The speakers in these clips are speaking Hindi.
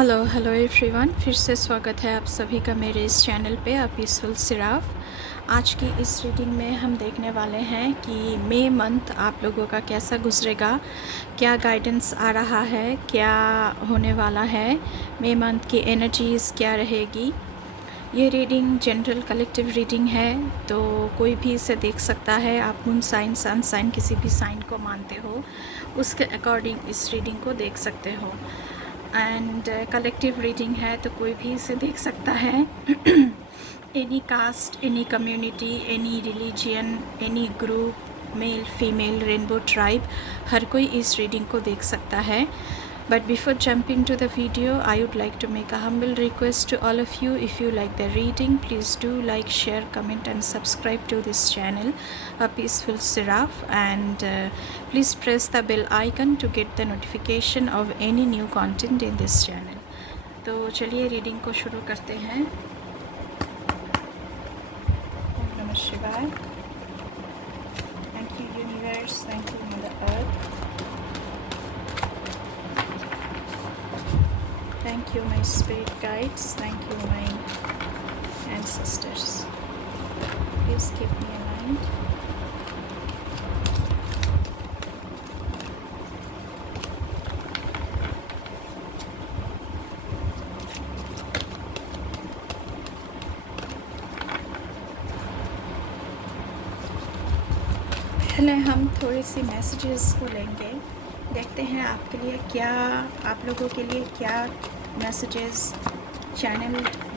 हेलो एवरीवन, फिर से स्वागत है आप सभी का मेरे इस चैनल पे पीसफुल सिराफ। आज की इस रीडिंग में हम देखने वाले हैं कि मई मंथ आप लोगों का कैसा गुजरेगा, क्या गाइडेंस आ रहा है, क्या होने वाला है, मई मंथ की एनर्जीज़ क्या रहेगी। ये रीडिंग जनरल कलेक्टिव रीडिंग है, तो कोई भी इसे देख सकता है। आप मून साइन, सन साइन, किसी भी साइन को मानते हो उसके अकॉर्डिंग इस रीडिंग को देख सकते हो। एंड कलेक्टिव रीडिंग है तो कोई भी इसे देख सकता है। Any caste, any community, any religion, any group, male female, rainbow tribe, हर कोई इस रीडिंग को देख सकता है। But before jumping to the video, I would like to make a humble request to all of you. If you like the reading, please do like, share, comment and subscribe to this channel, A Peaceful Seraph, and please press the bell icon to get the notification of any new content in this channel. तो चलिए रीडिंग को शुरू करते हैं। ओम नमः शिवाय। Thank you universe, thank you mother earth, thank you my spirit guides, thank you my ancestors. Please keep me aligned. पहले हम थोड़ी सी मैसेजेस को लेंगे, देखते हैं आपके लिए क्या, आप लोगों के लिए क्या मैसेजेस चैनल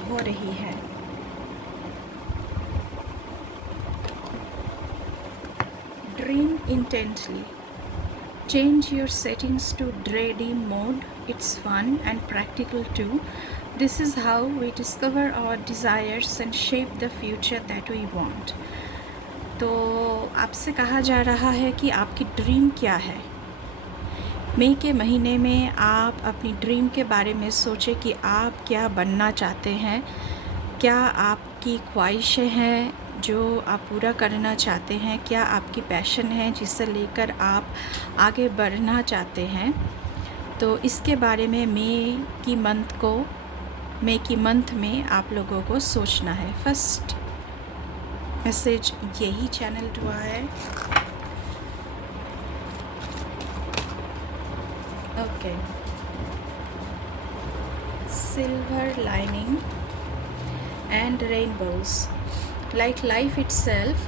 हो रही है। Dream intently, change your settings to daydream mode. It's fun and practical too. This is how we discover our desires and shape the future that we want. तो आपसे कहा जा रहा है कि आपकी ड्रीम क्या है। मई के महीने में आप अपनी ड्रीम के बारे में सोचें कि आप क्या बनना चाहते हैं, क्या आपकी ख्वाहिशें हैं जो आप पूरा करना चाहते हैं, क्या आपकी पैशन है जिसे लेकर आप आगे बढ़ना चाहते हैं। तो इसके बारे में मई की मंथ में आप लोगों को सोचना है। फर्स्ट मैसेज यही चैनल हुआ है। Okay, silver lining and rainbows. Like life itself,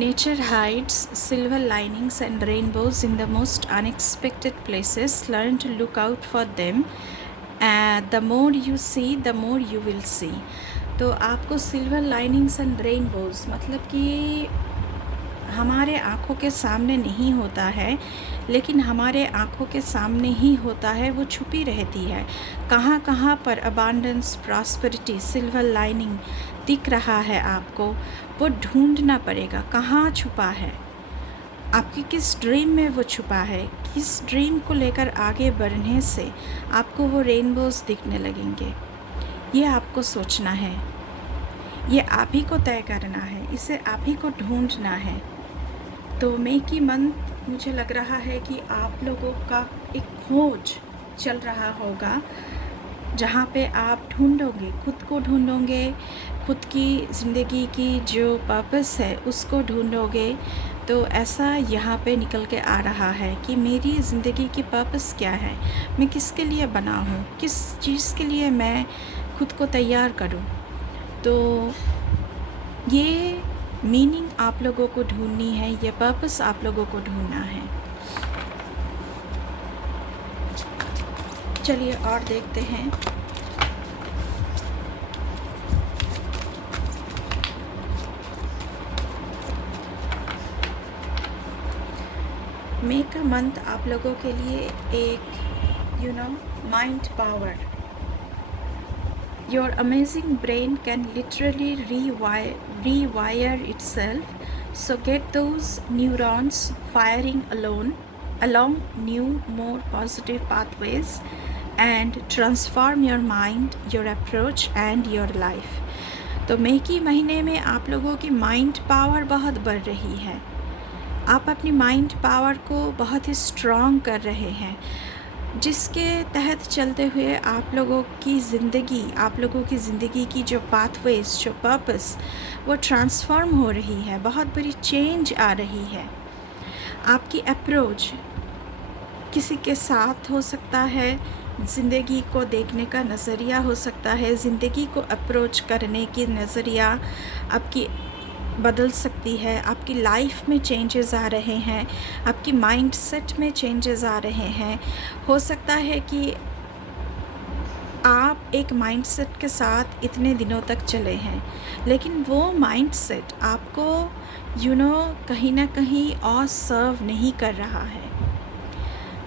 nature hides silver linings and rainbows in the most unexpected places. Learn to look out for them. The more you see, the more you will see. तो आपको सिल्वर लाइनिंग्स एंड रेनबोज मतलब कि हमारे आँखों के सामने नहीं होता है, लेकिन हमारे आँखों के सामने ही होता है, वो छुपी रहती है। कहाँ कहाँ पर अबांडेंस, प्रॉस्पेरिटी, सिल्वर लाइनिंग दिख रहा है आपको, वो ढूंढना पड़ेगा कहाँ छुपा है, आपकी किस ड्रीम में वो छुपा है। किस ड्रीम को लेकर आगे बढ़ने से आपको वो रेनबोज दिखने लगेंगे, ये आपको सोचना है, ये आप ही को तय करना है, इसे आप ही को ढूंढना है। तो मई की मंथ मुझे लग रहा है कि आप लोगों का एक खोज चल रहा होगा, जहाँ पे आप ढूंढोगे, खुद को ढूंढोगे, खुद की ज़िंदगी की जो पर्पस है उसको ढूंढोगे। तो ऐसा यहाँ पे निकल के आ रहा है कि मेरी ज़िंदगी की पर्पस क्या है, मैं किसके लिए बना हूँ, किस चीज़ के लिए मैं खुद को तैयार करूँ। तो ये मीनिंग आप लोगों को ढूंढनी है, ये पर्पस आप लोगों को ढूंढना है। चलिए और देखते हैं। मई का मंथ आप लोगों के लिए एक mind power. Your amazing brain can literally rewire itself, so get those neurons firing along new, more positive pathways and transform your mind, your approach and your life. तो मई के महीने में आप लोगों की माइंड पावर बहुत बढ़ रही है, आप अपनी माइंड पावर को बहुत ही स्ट्रॉन्ग कर रहे हैं। जिसके तहत चलते हुए आप लोगों की ज़िंदगी की जो पाथवेज, जो पर्पस, वो ट्रांसफॉर्म हो रही है, बहुत बड़ी चेंज आ रही है। आपकी अप्रोच किसी के साथ हो सकता है, ज़िंदगी को देखने का नज़रिया हो सकता है, ज़िंदगी को अप्रोच करने की नज़रिया आपकी बदल सकती है। आपकी लाइफ में चेंजेस आ रहे हैं, आपकी माइंडसेट में चेंजेस आ रहे हैं। हो सकता है कि आप एक माइंडसेट के साथ इतने दिनों तक चले हैं, लेकिन वो माइंडसेट आपको कहीं ना कहीं और सर्व नहीं कर रहा है।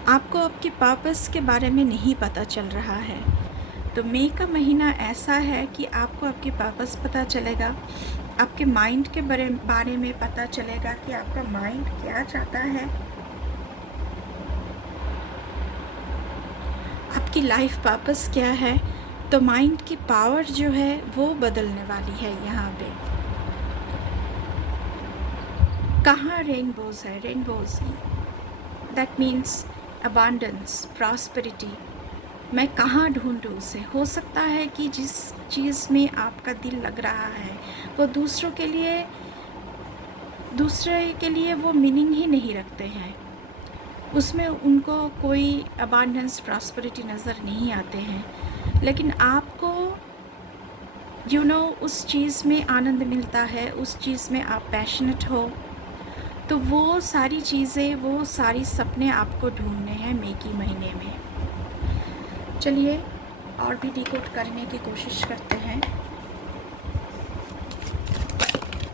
आपको आपके पर्पस के बारे में नहीं पता चल रहा है। तो मई का महीना ऐसा है कि आपको आपकी पर्पस पता चलेगा, आपके माइंड के बारे में पता चलेगा कि आपका माइंड क्या चाहता है, आपकी लाइफ पर्पस क्या है। तो माइंड की पावर जो है वो बदलने वाली है। यहाँ पे कहाँ रेनबोज है, rainbows that means abundance, prosperity. मैं कहाँ ढूंढूं उसे। हो सकता है कि जिस चीज़ में आपका दिल लग रहा है वो दूसरे के लिए वो मीनिंग ही नहीं रखते हैं, उसमें उनको कोई अबांडेंस, प्रॉस्पेरिटी नज़र नहीं आते हैं, लेकिन आपको उस चीज़ में आनंद मिलता है, उस चीज़ में आप पैशनेट हो। तो वो सारी चीज़ें, वो सारी सपने आपको ढूंढने हैं मई के महीने में। चलिए और भी डिकोड करने की कोशिश करते हैं।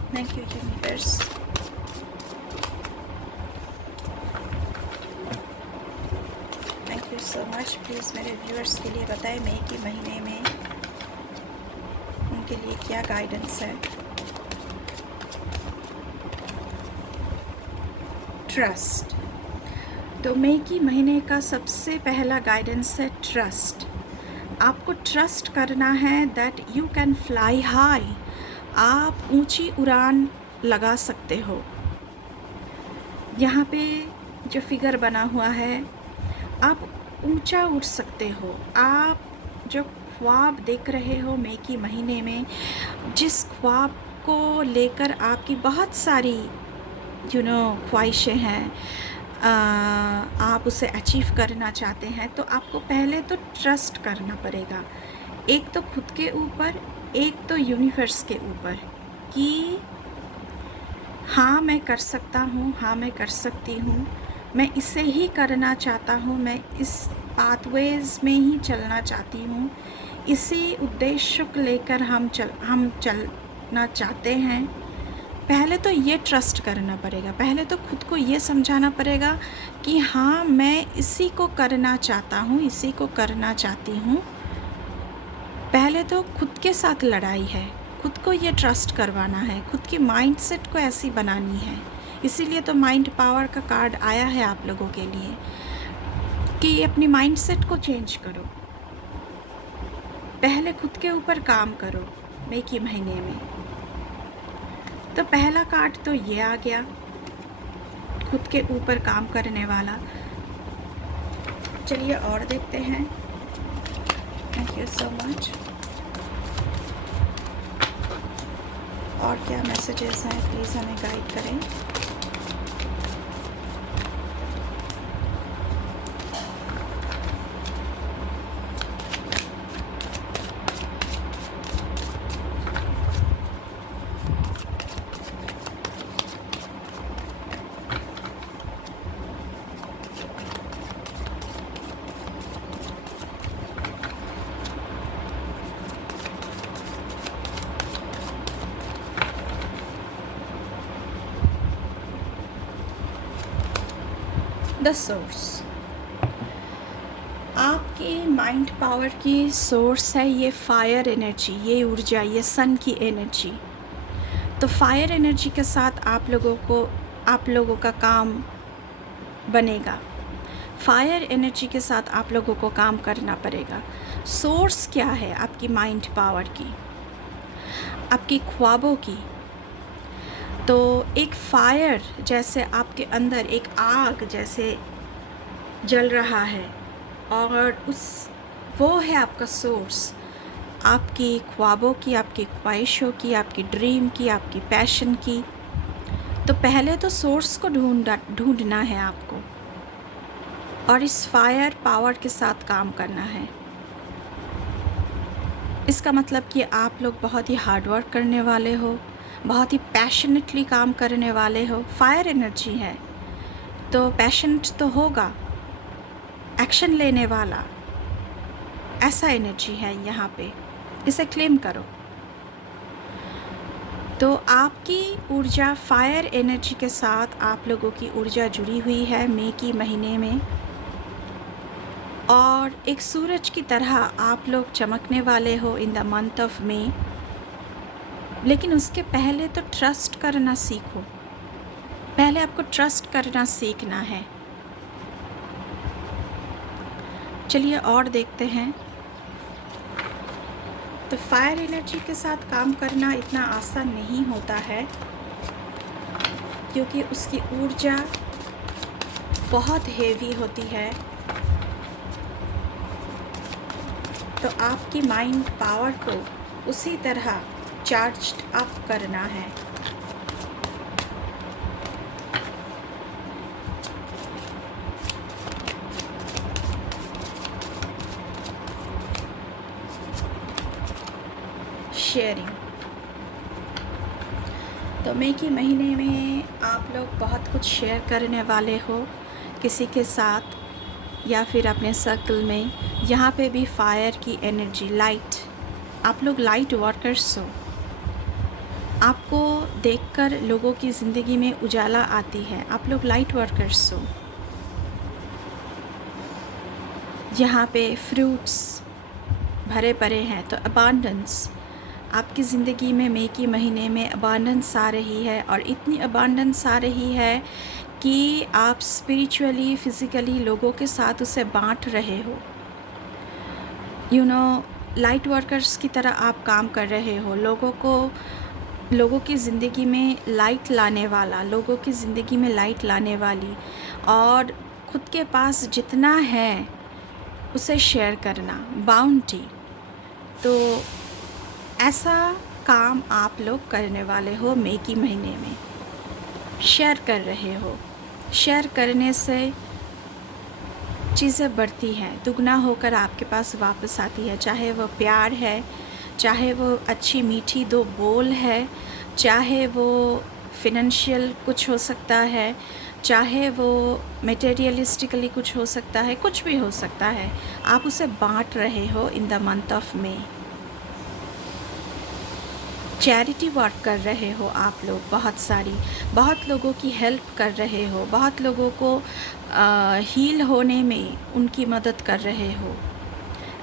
Thank you universe. Thank you so much. Please मेरे व्यूअर्स के लिए बताएं मई के महीने में उनके लिए क्या गाइडेंस है। ट्रस्ट। तो मई के महीने का सबसे पहला गाइडेंस है ट्रस्ट। आपको ट्रस्ट करना है that you can fly high. आप ऊंची उड़ान लगा सकते हो। यहाँ पे जो फिगर बना हुआ है, आप ऊंचा उड़ सकते हो। आप जो ख्वाब देख रहे हो मई के महीने में, जिस ख्वाब को लेकर आपकी बहुत सारी ख्वाहिशें हैं, आप उसे अचीव करना चाहते हैं, तो आपको पहले तो ट्रस्ट करना पड़ेगा। एक तो खुद के ऊपर, एक तो यूनिवर्स के ऊपर, कि हाँ मैं कर सकता हूँ, हाँ मैं कर सकती हूँ, मैं इसे ही करना चाहता हूँ, मैं इस पाथवेज में ही चलना चाहती हूँ, इसी उद्देश्य को लेकर हम चलना चाहते हैं। पहले तो ये ट्रस्ट करना पड़ेगा, पहले तो खुद को ये समझाना पड़ेगा कि हाँ मैं इसी को करना चाहता हूँ, इसी को करना चाहती हूँ। पहले तो खुद के साथ लड़ाई है, खुद को ये ट्रस्ट करवाना है, खुद की माइंडसेट को ऐसी बनानी है। इसीलिए तो माइंड पावर का कार्ड आया है आप लोगों के लिए कि अपनी माइंडसेट को चेंज करो, पहले खुद के ऊपर काम करो मई के महीने में। तो पहला कार्ड तो ये आ गया, खुद के ऊपर काम करने वाला। चलिए और देखते हैं। Thank you so much. और क्या मैसेजेस हैं, प्लीज़ हमें गाइड करें। The source. आपकी माइंड पावर की सोर्स है ये फायर एनर्जी, ये ऊर्जा, ये सन की एनर्जी। तो फायर एनर्जी के साथ आप लोगों का काम बनेगा। फायर एनर्जी के साथ आप लोगों को काम करना पड़ेगा। सोर्स क्या है आपकी माइंड पावर की, आपकी ख्वाबों की। तो एक फायर जैसे आपके अंदर एक आग जैसे जल रहा है, और वो है आपका सोर्स, आपकी ख्वाबों की, आपकी ख्वाहिशों की, आपकी ड्रीम की, आपकी पैशन की। तो पहले तो सोर्स को ढूंढना है आपको, और इस फायर पावर के साथ काम करना है। इसका मतलब कि आप लोग बहुत ही हार्ड वर्क करने वाले हो, बहुत ही पैशनेटली काम करने वाले हो। फायर एनर्जी है तो पैशनेट तो होगा, एक्शन लेने वाला, ऐसा एनर्जी है यहाँ पे, इसे क्लेम करो। तो आपकी ऊर्जा फायर एनर्जी के साथ आप लोगों की ऊर्जा जुड़ी हुई है मई की महीने में, और एक सूरज की तरह आप लोग चमकने वाले हो in the month of May. लेकिन उसके पहले तो ट्रस्ट करना सीखो, पहले आपको ट्रस्ट करना सीखना है। चलिए और देखते हैं। तो फायर एनर्जी के साथ काम करना इतना आसान नहीं होता है, क्योंकि उसकी ऊर्जा बहुत हेवी होती है। तो आपकी माइंड पावर को उसी तरह चार्ज्ड अप करना है। शेयरिंग। तो मई के महीने में आप लोग बहुत कुछ शेयर करने वाले हो किसी के साथ या फिर अपने सर्कल में। यहाँ पे भी फायर की एनर्जी, लाइट, आप लोग लाइट वर्कर्स हो। आपको देखकर लोगों की ज़िंदगी में उजाला आती है, आप लोग लाइट वर्कर्स हो। यहाँ पे फ्रूट्स भरे पड़े हैं, तो अबांडेंस आपकी ज़िंदगी में मई के महीने में अबांडेंस आ रही है, और इतनी अबांडेंस आ रही है कि आप स्पिरिचुअली, फिज़िकली लोगों के साथ उसे बांट रहे हो। लाइट वर्कर्स की तरह आप काम कर रहे हो, लोगों की ज़िंदगी में लाइट लाने वाला, लोगों की ज़िंदगी में लाइट लाने वाली, और ख़ुद के पास जितना है उसे शेयर करना, बाउंटी। तो ऐसा काम आप लोग करने वाले हो मई के महीने में, शेयर कर रहे हो। शेयर करने से चीज़ें बढ़ती हैं, दुगना होकर आपके पास वापस आती है। चाहे वो प्यार है, चाहे वो अच्छी मीठी दो बोल है, चाहे वो फिनेंशियल कुछ हो सकता है, चाहे वो मटेरियलिस्टिकली कुछ हो सकता है, कुछ भी हो सकता है, आप उसे बांट रहे हो in the month of May. Charity work कर रहे हो आप लोग, बहुत लोगों की हेल्प कर रहे हो, बहुत लोगों को हील होने में उनकी मदद कर रहे हो।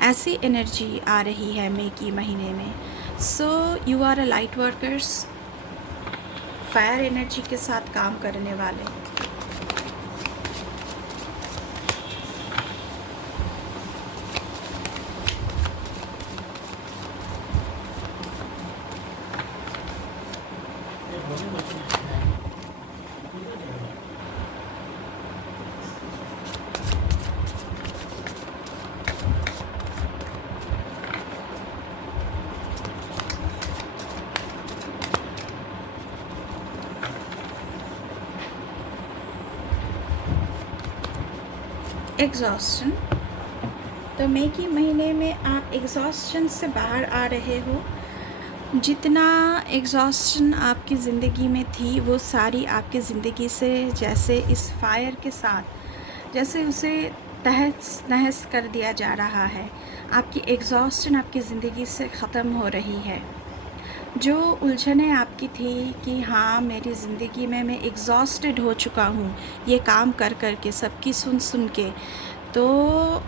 ऐसी एनर्जी आ रही है मई के महीने में। So you are a light workers, fire energy के साथ काम करने वाले। एग्जॉस्शन। तो मई के महीने में आप एग्जॉस्शन से बाहर आ रहे हो। जितना एग्जॉस्शन आपकी ज़िंदगी में थी वो सारी आपकी ज़िंदगी से जैसे इस फायर के साथ जैसे उसे तहस नहस कर दिया जा रहा है। आपकी एग्जॉस्शन आपकी ज़िंदगी से ख़त्म हो रही है। जो उलझनें आपकी थी कि हाँ मेरी ज़िंदगी में मैं एग्जॉस्टेड हो चुका हूँ ये काम कर कर के, सबकी सुन के, तो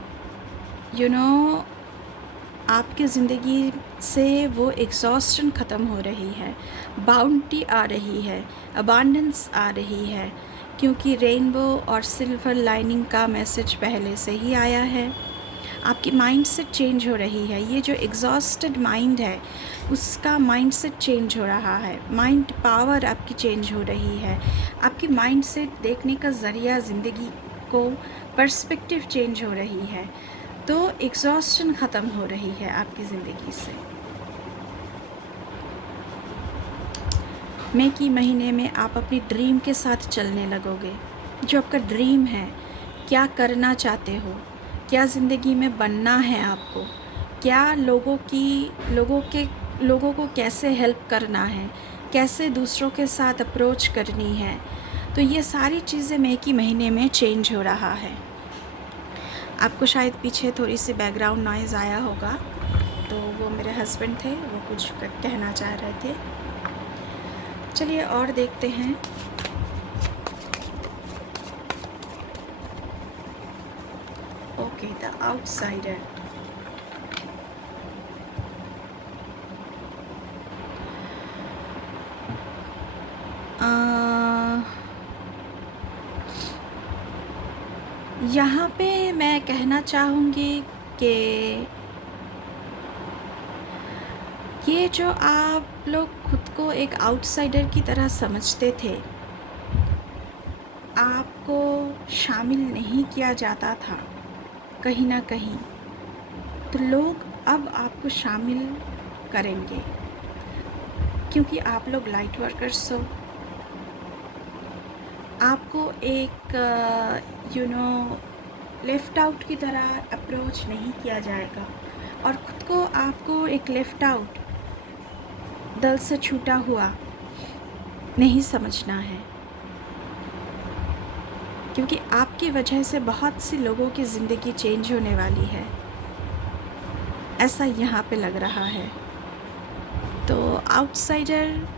आपकी ज़िंदगी से वो एग्जॉस्शन ख़त्म हो रही है। बाउंटी आ रही है, अबांडेंस आ रही है, क्योंकि रेनबो और सिल्वर लाइनिंग का मैसेज पहले से ही आया है। आपकी माइंडसेट चेंज हो रही है। ये जो एग्जॉस्टेड माइंड है उसका माइंडसेट चेंज हो रहा है, माइंड पावर आपकी चेंज हो रही है। आपकी माइंडसेट देखने का ज़रिया ज़िंदगी को पर्सपेक्टिव चेंज हो रही है, तो एग्जॉस्शन ख़त्म हो रही है आपकी ज़िंदगी से। मई के महीने में आप अपनी ड्रीम के साथ चलने लगोगे। जो आपका ड्रीम है, क्या करना चाहते हो, क्या ज़िंदगी में बनना है आपको, क्या लोगों को कैसे हेल्प करना है, कैसे दूसरों के साथ अप्रोच करनी है, तो ये सारी चीज़ें मई के महीने में चेंज हो रहा है। आपको शायद पीछे थोड़ी सी बैकग्राउंड नॉइज़ आया होगा, तो वो मेरे हस्बैंड थे, वो कुछ कहना चाह रहे थे। चलिए और देखते हैं। Okay, the outsider. यहाँ पे मैं कहना चाहूँगी कि ये जो आप लोग खुद को एक आउटसाइडर की तरह समझते थे, आपको शामिल नहीं किया जाता था कहीं ना कहीं, तो लोग अब आपको शामिल करेंगे, क्योंकि आप लोग लाइट वर्कर्स हो। आपको एक लेफ़्ट आउट की तरह अप्रोच नहीं किया जाएगा, और ख़ुद को आपको एक लेफ़्ट आउट, दल से छूटा हुआ नहीं समझना है, क्योंकि आपकी वजह से बहुत सी लोगों की ज़िंदगी चेंज होने वाली है, ऐसा यहाँ पे लग रहा है। तो आउटसाइडर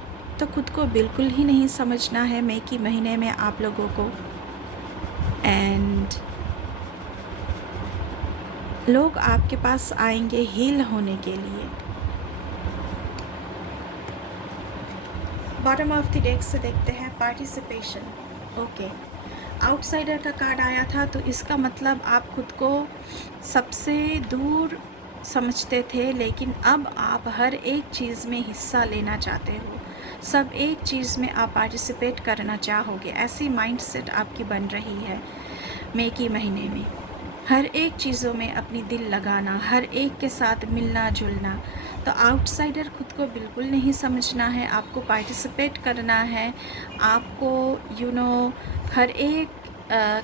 तो खुद को बिल्कुल ही नहीं समझना है मई के महीने में आप लोगों को। एंड लोग आपके पास आएंगे हील होने के लिए। बॉटम ऑफ द डेक से देखते हैं पार्टिसिपेशन। ओके, आउटसाइडर का कार्ड आया था, तो इसका मतलब आप खुद को सबसे दूर समझते थे, लेकिन अब आप हर एक चीज़ में हिस्सा लेना चाहते हो, सब एक चीज़ में आप पार्टिसिपेट करना चाहोगे। ऐसी माइंडसेट आपकी बन रही है मई के महीने में। हर एक चीज़ों में अपनी दिल लगाना, हर एक के साथ मिलना जुलना। तो आउटसाइडर खुद को बिल्कुल नहीं समझना है, आपको पार्टिसिपेट करना है, आपको हर एक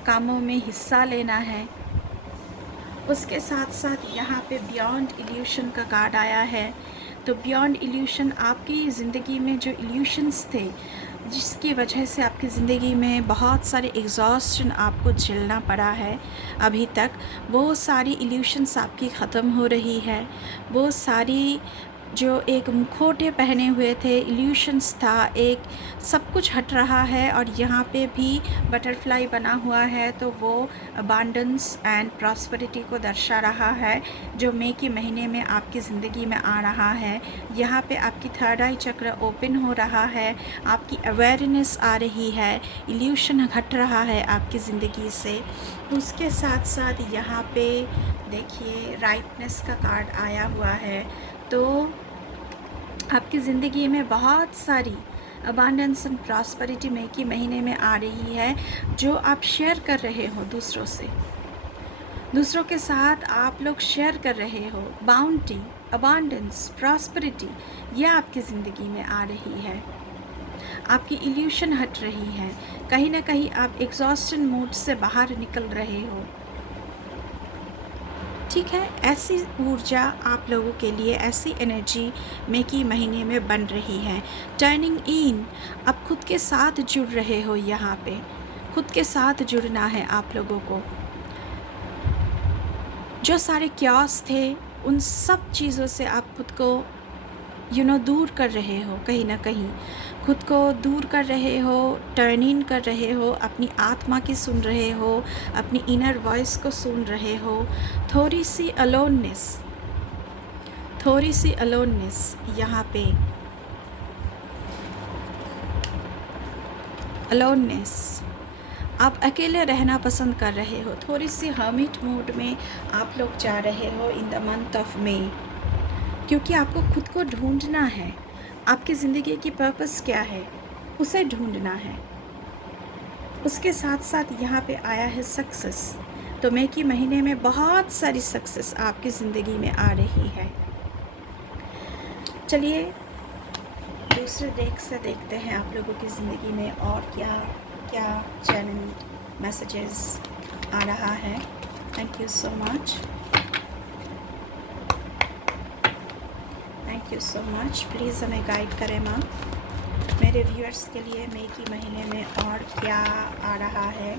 कामों में हिस्सा लेना है। उसके साथ साथ यहाँ पे बियॉन्ड इल्यूशन का कार्ड आया है। तो बियॉन्ड इल्यूशन, आपकी ज़िंदगी में जो इल्यूशंस थे, जिसकी वजह से आपकी ज़िंदगी में बहुत सारे एग्जॉस्शन आपको झेलना पड़ा है अभी तक, वो सारी इल्यूशंस आपकी ख़त्म हो रही है। वो सारी जो एक मुखौटे पहने हुए थे, इल्यूशंस था, एक सब कुछ हट रहा है। और यहाँ पे भी बटरफ्लाई बना हुआ है, तो वो अबांडेंस एंड प्रॉस्पेरिटी को दर्शा रहा है, जो मई के महीने में आपकी ज़िंदगी में आ रहा है। यहाँ पे आपकी थर्ड आई चक्र ओपन हो रहा है, आपकी अवेयरनेस आ रही है, इल्यूशन हट रहा है आपकी ज़िंदगी से। उसके साथ साथ यहाँ पे देखिए राइटनेस का कार्ड आया हुआ है। तो आपकी ज़िंदगी में बहुत सारी अबांडेंस एंड प्रॉस्पेरिटी मई के महीने में आ रही है, जो आप शेयर कर रहे हो दूसरों से, दूसरों के साथ आप लोग शेयर कर रहे हो। बाउंटी, अबांडेंस, प्रॉस्पेरिटी, यह आपकी ज़िंदगी में आ रही है। आपकी इल्यूशन हट रही है, कहीं ना कहीं आप एग्जॉस्शन मोड से बाहर निकल रहे हो। ठीक है, ऐसी ऊर्जा आप लोगों के लिए, ऐसी एनर्जी मई के महीने में बन रही है। टर्निंग इन, आप खुद के साथ जुड़ रहे हो, यहाँ पे खुद के साथ जुड़ना है आप लोगों को। जो सारे क्यास थे, उन सब चीज़ों से आप खुद को दूर कर रहे हो, कहीं ना कहीं खुद को दूर कर रहे हो, टर्न इन कर रहे हो, अपनी आत्मा की सुन रहे हो, अपनी इनर वॉइस को सुन रहे हो। थोड़ी सी अलोननेस यहाँ पे, अलोननेस, आप अकेले रहना पसंद कर रहे हो। थोड़ी सी हर्मिट मोड में आप लोग जा रहे हो in the month of May, क्योंकि आपको खुद को ढूंढना है। आपकी ज़िंदगी की पर्पस क्या है, उसे ढूंढना है। उसके साथ साथ यहाँ पे आया है सक्सेस। तो मई के महीने में बहुत सारी सक्सेस आपकी ज़िंदगी में आ रही है। चलिए दूसरे डेक से देखते हैं आप लोगों की ज़िंदगी में और क्या क्या चैनल मैसेजेस आ रहा है। Thank you so much, thank you so much. Please हमें गाइड करें माँ, मेरे व्यूअर्स के लिए मई के महीने में और क्या आ रहा है।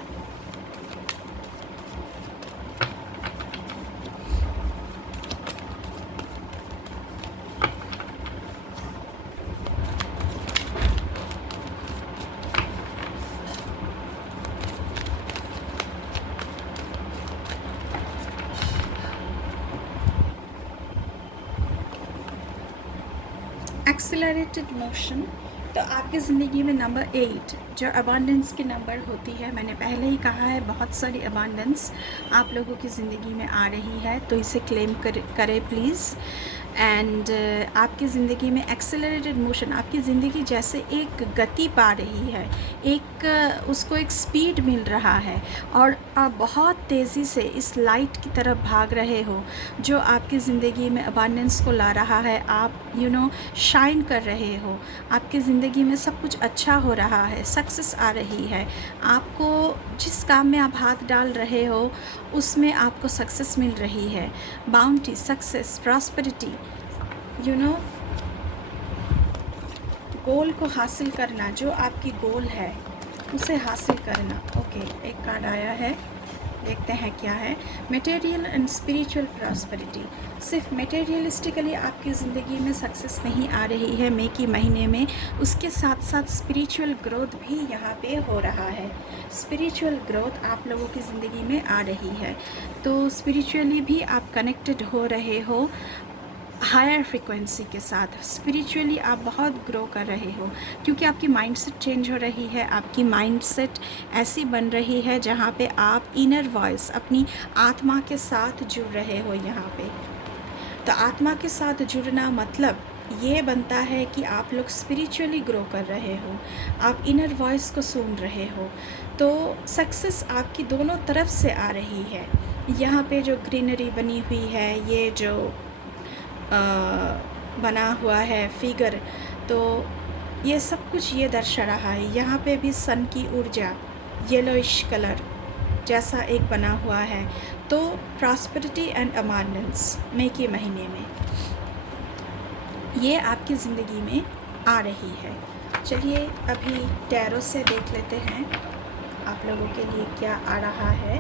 एक्सेलरेटेड मोशन, तो आपकी ज़िंदगी में नंबर 8 जो अबांडेंस की नंबर होती है, मैंने पहले ही कहा है बहुत सारी अबांडेंस आप लोगों की ज़िंदगी में आ रही है, तो इसे क्लेम करें प्लीज़। एंड आपकी ज़िंदगी में एक्सेलरेटेड मोशन, आपकी ज़िंदगी जैसे एक गति पा रही है, उसको एक स्पीड मिल रहा है और आप बहुत तेज़ी से इस लाइट की तरफ भाग रहे हो जो आपकी ज़िंदगी में अबांडेंस को ला रहा है। आप शाइन कर रहे हो, आपकी ज़िंदगी में सब कुछ अच्छा हो रहा है, सक्सेस आ रही है। आपको जिस काम में आप हाथ डाल रहे हो उसमें आपको सक्सेस मिल रही है। बाउंटी, सक्सेस, प्रॉस्पेरिटी, गोल को हासिल करना, जो आपकी गोल है उसे हासिल करना। ओके, एक कार्ड आया है, देखते हैं क्या है। मटेरियल एंड स्पिरिचुअल प्रॉस्पेरिटी, सिर्फ मटेरियलिस्टिकली आपकी ज़िंदगी में सक्सेस नहीं आ रही है मई के महीने में, उसके साथ साथ स्पिरिचुअल ग्रोथ भी यहाँ पे हो रहा है। स्पिरिचुअल ग्रोथ आप लोगों की ज़िंदगी में आ रही है, तो स्पिरिचुअली भी आप कनेक्टेड हो रहे हो हायर फ्रिक्वेंसी के साथ। स्पिरिचुअली आप बहुत ग्रो कर रहे हो क्योंकि आपकी माइंडसेट चेंज हो रही है। आपकी माइंडसेट ऐसी बन रही है जहाँ पे आप इनर वॉइस, अपनी आत्मा के साथ जुड़ रहे हो यहाँ पे। तो आत्मा के साथ जुड़ना मतलब ये बनता है कि आप लोग स्पिरिचुअली ग्रो कर रहे हो, आप इनर वॉइस को सुन रहे हो, तो सक्सेस आपकी दोनों तरफ से आ रही है। यहाँ पे जो ग्रीनरी बनी हुई है, ये जो बना हुआ है फिगर, तो ये सब कुछ ये दर्शा रहा है। यहाँ पे भी सन की ऊर्जा येलोइश कलर जैसा एक बना हुआ है। तो प्रॉस्पेरिटी एंड अबांडेंस मई के महीने में ये आपकी ज़िंदगी में आ रही है। चलिए अभी टैरो से देख लेते हैं आप लोगों के लिए क्या आ रहा है।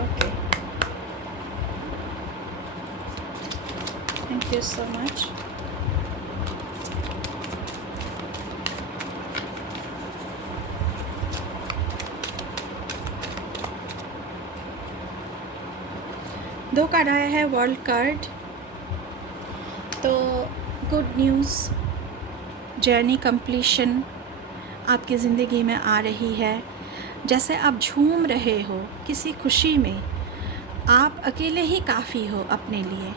Okay, thank you so much. दो कार्ड आया है, वर्ल्ड कार्ड। तो गुड न्यूज़, जर्नी कंप्लीशन आपकी ज़िंदगी में आ रही है। जैसे आप झूम रहे हो किसी खुशी में, आप अकेले ही काफ़ी हो अपने लिए,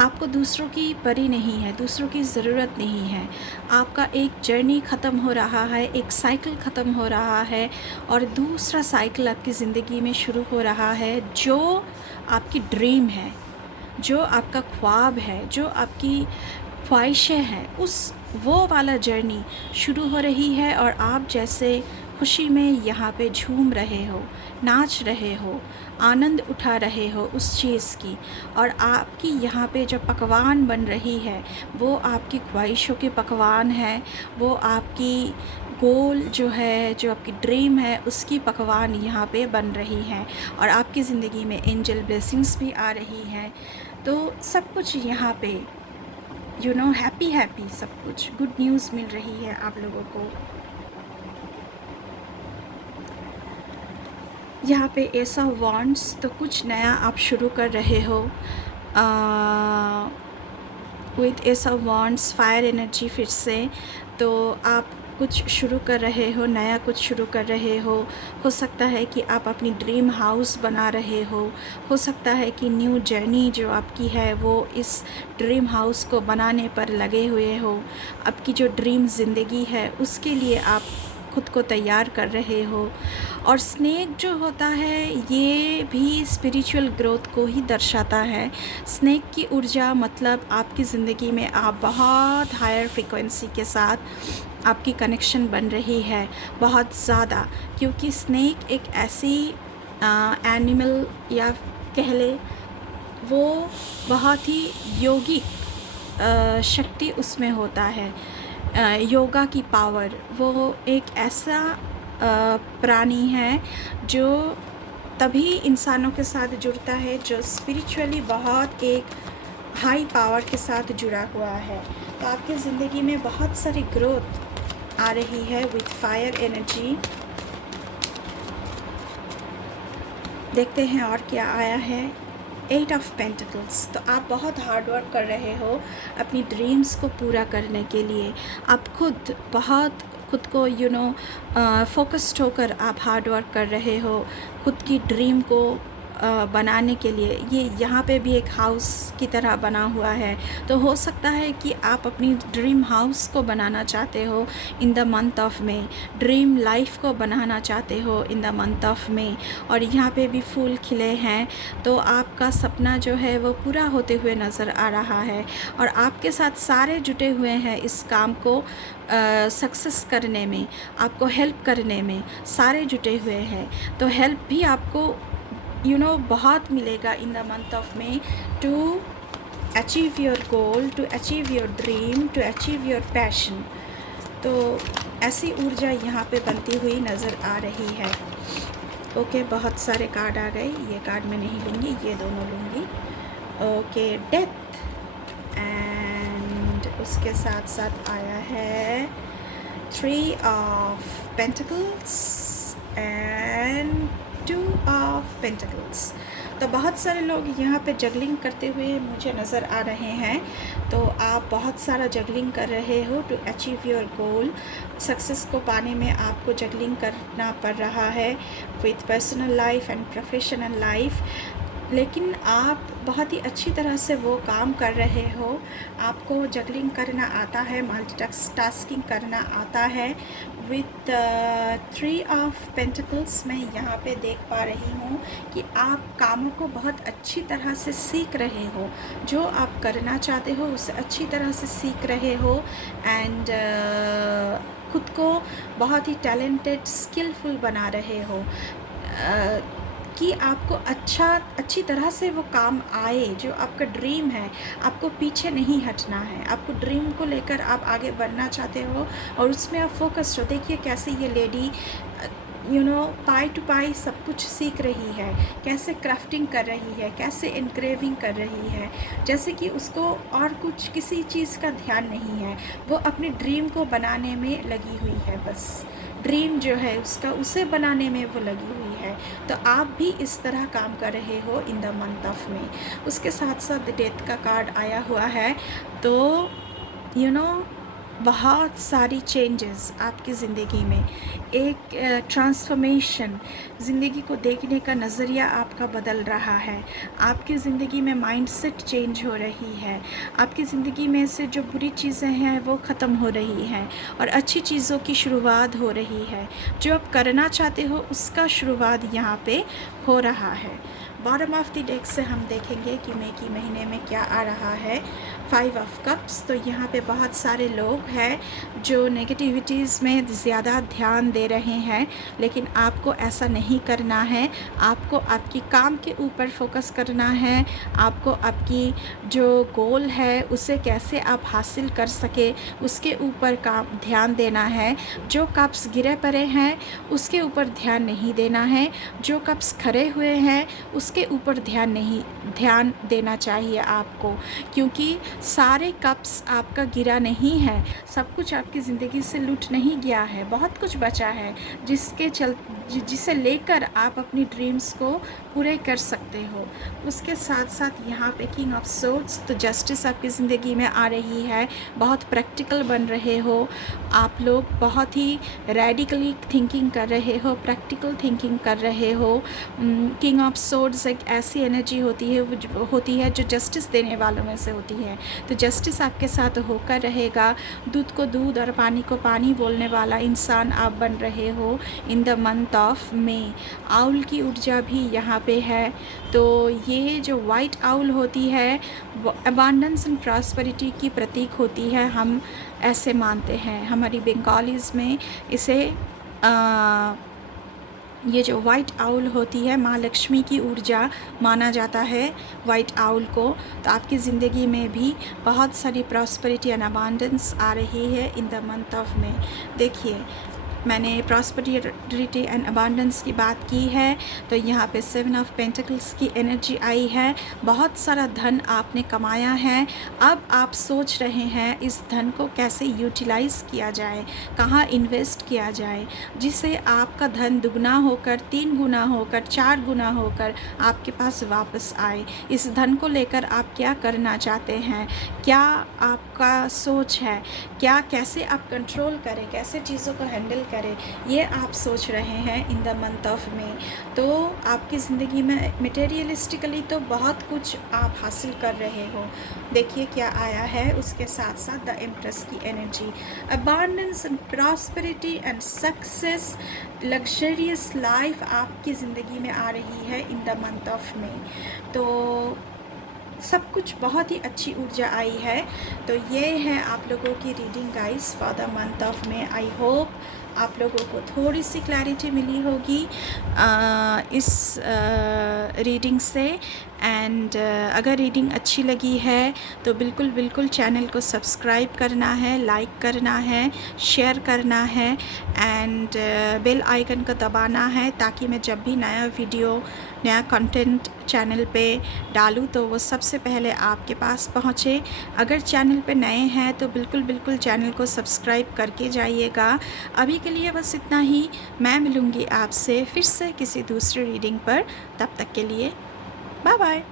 आपको दूसरों की परी नहीं है, दूसरों की ज़रूरत नहीं है। आपका एक जर्नी ख़त्म हो रहा है, एक साइकिल ख़त्म हो रहा है और दूसरा साइकिल आपकी ज़िंदगी में शुरू हो रहा है। जो आपकी ड्रीम है, जो आपका ख्वाब है, जो आपकी ख्वाहिशें हैं, वो वाला जर्नी शुरू हो रही है और आप जैसे खुशी में यहाँ पे झूम रहे हो, नाच रहे हो, आनंद उठा रहे हो उस चीज़ की। और आपकी यहाँ पे जो पकवान बन रही है वो आपकी ख्वाहिशों के पकवान है, वो आपकी गोल जो है, जो आपकी ड्रीम है, उसकी पकवान यहाँ पे बन रही हैं। और आपकी ज़िंदगी में एंजल ब्लेसिंग्स भी आ रही हैं। तो सब कुछ यहाँ पे हैप्पी हैप्पी सब कुछ गुड न्यूज़ मिल रही है आप लोगों को। यहाँ पे एस ऑफ वॉन्ड्स, तो कुछ नया आप शुरू कर रहे हो with S of wands, fire energy फिर से। तो आप कुछ शुरू कर रहे हो, नया कुछ शुरू कर रहे हो सकता है कि आप अपनी ड्रीम हाउस बना रहे हो सकता है कि न्यू जर्नी जो आपकी है वो इस ड्रीम हाउस को बनाने पर लगे हुए हो। आपकी जो ड्रीम ज़िंदगी है उसके लिए आप खुद को तैयार कर रहे हो। और स्नेक जो होता है ये भी स्पिरिचुअल ग्रोथ को ही दर्शाता है। स्नेक की ऊर्जा मतलब आपकी ज़िंदगी में आप बहुत हायर फ्रीक्वेंसी के साथ आपकी कनेक्शन बन रही है, बहुत ज़्यादा, क्योंकि स्नेक एक ऐसी एनिमल या कह ले वो बहुत ही योगिक शक्ति उसमें होता है, योगा की पावर। वो एक ऐसा प्राणी है जो तभी इंसानों के साथ जुड़ता है जो स्पिरिचुअली बहुत एक हाई पावर के साथ जुड़ा हुआ है। तो आपकी ज़िंदगी में बहुत सारी ग्रोथ आ रही है विथ फायर एनर्जी। देखते हैं और क्या आया है। 8 ऑफ पेंटिकल्स। तो आप बहुत हार्ड वर्क कर रहे हो अपनी ड्रीम्स को पूरा करने के लिए। आप खुद को फोकस्ड होकर आप हार्ड वर्क कर रहे हो खुद की ड्रीम को बनाने के लिए। ये यहाँ पे भी एक हाउस की तरह बना हुआ है। तो हो सकता है कि आप अपनी ड्रीम हाउस को बनाना चाहते हो in the month of may, dream life को बनाना चाहते हो इन द मंथ ऑफ मे। और यहाँ पे भी फूल खिले हैं, तो आपका सपना जो है वो पूरा होते हुए नज़र आ रहा है। और आपके साथ सारे जुटे हुए हैं इस काम को सक्सेस करने में, आपको हेल्प करने में सारे जुटे हुए हैं। तो हेल्प भी आपको बहुत मिलेगा in the month of May to achieve your goal, to achieve your dream, to achieve your passion. तो ऐसी ऊर्जा यहाँ पे बनती हुई नज़र आ रही है। ओके, बहुत सारे कार्ड आ गए। ये कार्ड मैं नहीं लूँगी, ये दोनों लूँगी। ओके, डेथ, एंड उसके साथ साथ आया है 3 of pentacles and 2 of pentacles. तो बहुत सारे लोग यहाँ पे जगलिंग करते हुए मुझे नज़र आ रहे हैं। तो आप बहुत सारा जगलिंग कर रहे हो to achieve your goal. Success को पाने में आपको जगलिंग करना पड़ रहा है with personal life and professional life. लेकिन आप बहुत ही अच्छी तरह से वो काम कर रहे हो। आपको जगलिंग करना आता है, मल्टीटास्किंग करना आता है। विथ 3 ऑफ पेंटिकल्स मैं यहाँ पे देख पा रही हूँ कि आप कामों को बहुत अच्छी तरह से सीख रहे हो। जो आप करना चाहते हो उसे अच्छी तरह से सीख रहे हो एंड खुद को बहुत ही टैलेंटेड, स्किलफुल बना रहे हो कि आपको अच्छी तरह से वो काम आए जो आपका ड्रीम है। आपको पीछे नहीं हटना है, आपको ड्रीम को लेकर आप आगे बढ़ना चाहते हो और उसमें आप फोकस्ड हो। देखिए कैसे ये लेडी पाई टू पाई सब कुछ सीख रही है, कैसे क्राफ्टिंग कर रही है, कैसे एनग्रेविंग कर रही है, जैसे कि उसको और कुछ किसी चीज़ का ध्यान नहीं है। वो अपने ड्रीम को बनाने में लगी हुई है, बस ड्रीम जो है उसका उसे बनाने में वो लगी हुई है। तो आप भी इस तरह काम कर रहे हो इन द मंथ ऑफ में। उसके साथ साथ डेथ का कार्ड आया हुआ है। तो बहुत सारी चेंजेस आपकी ज़िंदगी में, एक ट्रांसफॉर्मेशन, ज़िंदगी को देखने का नज़रिया आपका बदल रहा है। आपकी ज़िंदगी में माइंडसेट चेंज हो रही है। आपकी ज़िंदगी में से जो बुरी चीज़ें हैं वो ख़त्म हो रही हैं और अच्छी चीज़ों की शुरुआत हो रही है। जो आप करना चाहते हो उसका शुरुआत यहाँ पे हो रहा है। बॉटम ऑफ द डेक से हम देखेंगे कि मई के महीने में क्या आ रहा है। 5 ऑफ कप्स। तो यहाँ पे बहुत सारे लोग हैं जो नेगेटिविटीज़ में ज़्यादा ध्यान दे रहे हैं, लेकिन आपको ऐसा नहीं करना है। आपको आपकी काम के ऊपर फोकस करना है। आपको आपकी जो गोल है उसे कैसे आप हासिल कर सके उसके ऊपर काम ध्यान देना है। जो कप्स गिरे पड़े हैं उसके ऊपर ध्यान नहीं देना है। जो कप्स खड़े हुए हैं उसके ऊपर ध्यान देना चाहिए आपको, क्योंकि सारे कप्स आपका गिरा नहीं है। सब कुछ आपकी ज़िंदगी से लूट नहीं गया है, बहुत कुछ बचा है जिसे लेकर आप अपनी ड्रीम्स को पूरे कर सकते हो। उसके साथ साथ यहाँ पे किंग ऑफ सोर्ड्स, तो जस्टिस आपकी ज़िंदगी में आ रही है। बहुत प्रैक्टिकल बन रहे हो आप लोग, बहुत ही रेडिकली थिंकिंग कर रहे हो, प्रैक्टिकल थिंकिंग कर रहे हो। किंग ऑफ सोर्ड्स एक ऐसी एनर्जी होती है जो जस्टिस देने वालों में से होती है। तो जस्टिस आपके साथ होकर रहेगा। दूध को दूध और पानी को पानी बोलने वाला इंसान आप बन रहे हो in the month of may. Owl की ऊर्जा भी यहाँ पे है। तो ये जो वाइट आउल होती है वो अबांडेंस एंड प्रॉस्पेरिटी की प्रतीक होती है, हम ऐसे मानते हैं। हमारी बंगालीज़ में इसे ये जो वाइट आउल होती है माँ लक्ष्मी की ऊर्जा माना जाता है वाइट आउल को। तो आपकी ज़िंदगी में भी बहुत सारी प्रॉस्पेरिटी एंड अबांडेंस आ रही है इन द मंथ ऑफ मे। देखिए, मैंने प्रॉस्पेरिटी एंड अबांडेंस की बात की है, तो यहाँ पे 7 ऑफ पेंटिकल्स की एनर्जी आई है। बहुत सारा धन आपने कमाया है, अब आप सोच रहे हैं इस धन को कैसे यूटिलाइज़ किया जाए, कहाँ इन्वेस्ट किया जाए, जिससे आपका धन दुगना होकर, 3 गुना होकर, 4 गुना होकर आपके पास वापस आए। इस धन को लेकर आप क्या करना चाहते हैं, क्या आपका सोच है, क्या कैसे आप कंट्रोल करें, कैसे चीज़ों को हैंडल करें, ये आप सोच रहे हैं इन द मंथ ऑफ मे। तो आपकी ज़िंदगी में मटेरियलिस्टिकली तो बहुत कुछ आप हासिल कर रहे हो। देखिए क्या आया है, उसके साथ साथ द एम्प्रेस की energy, abundance and prosperity and success, luxurious life आपकी ज़िंदगी में आ रही है इन द मंथ ऑफ मे। तो सब कुछ बहुत ही अच्छी ऊर्जा आई है। तो ये है आप लोगों की reading guys for the month of may. I hope आप लोगों को थोड़ी सी क्लैरिटी मिली होगी इस रीडिंग से। एंड अगर रीडिंग अच्छी लगी है तो बिल्कुल बिल्कुल चैनल को सब्सक्राइब करना है, लाइक करना है, शेयर करना है एंड बेल आइकन को दबाना है, ताकि मैं जब भी नया वीडियो, नया कंटेंट चैनल पे डालूँ तो वो सबसे पहले आपके पास पहुँचे। अगर चैनल पे नए हैं तो बिल्कुल बिल्कुल चैनल को सब्सक्राइब करके जाइएगा। अभी के लिए बस इतना ही। मैं मिलूँगी आपसे फिर से किसी दूसरे रीडिंग पर। तब तक के लिए बाय बाय।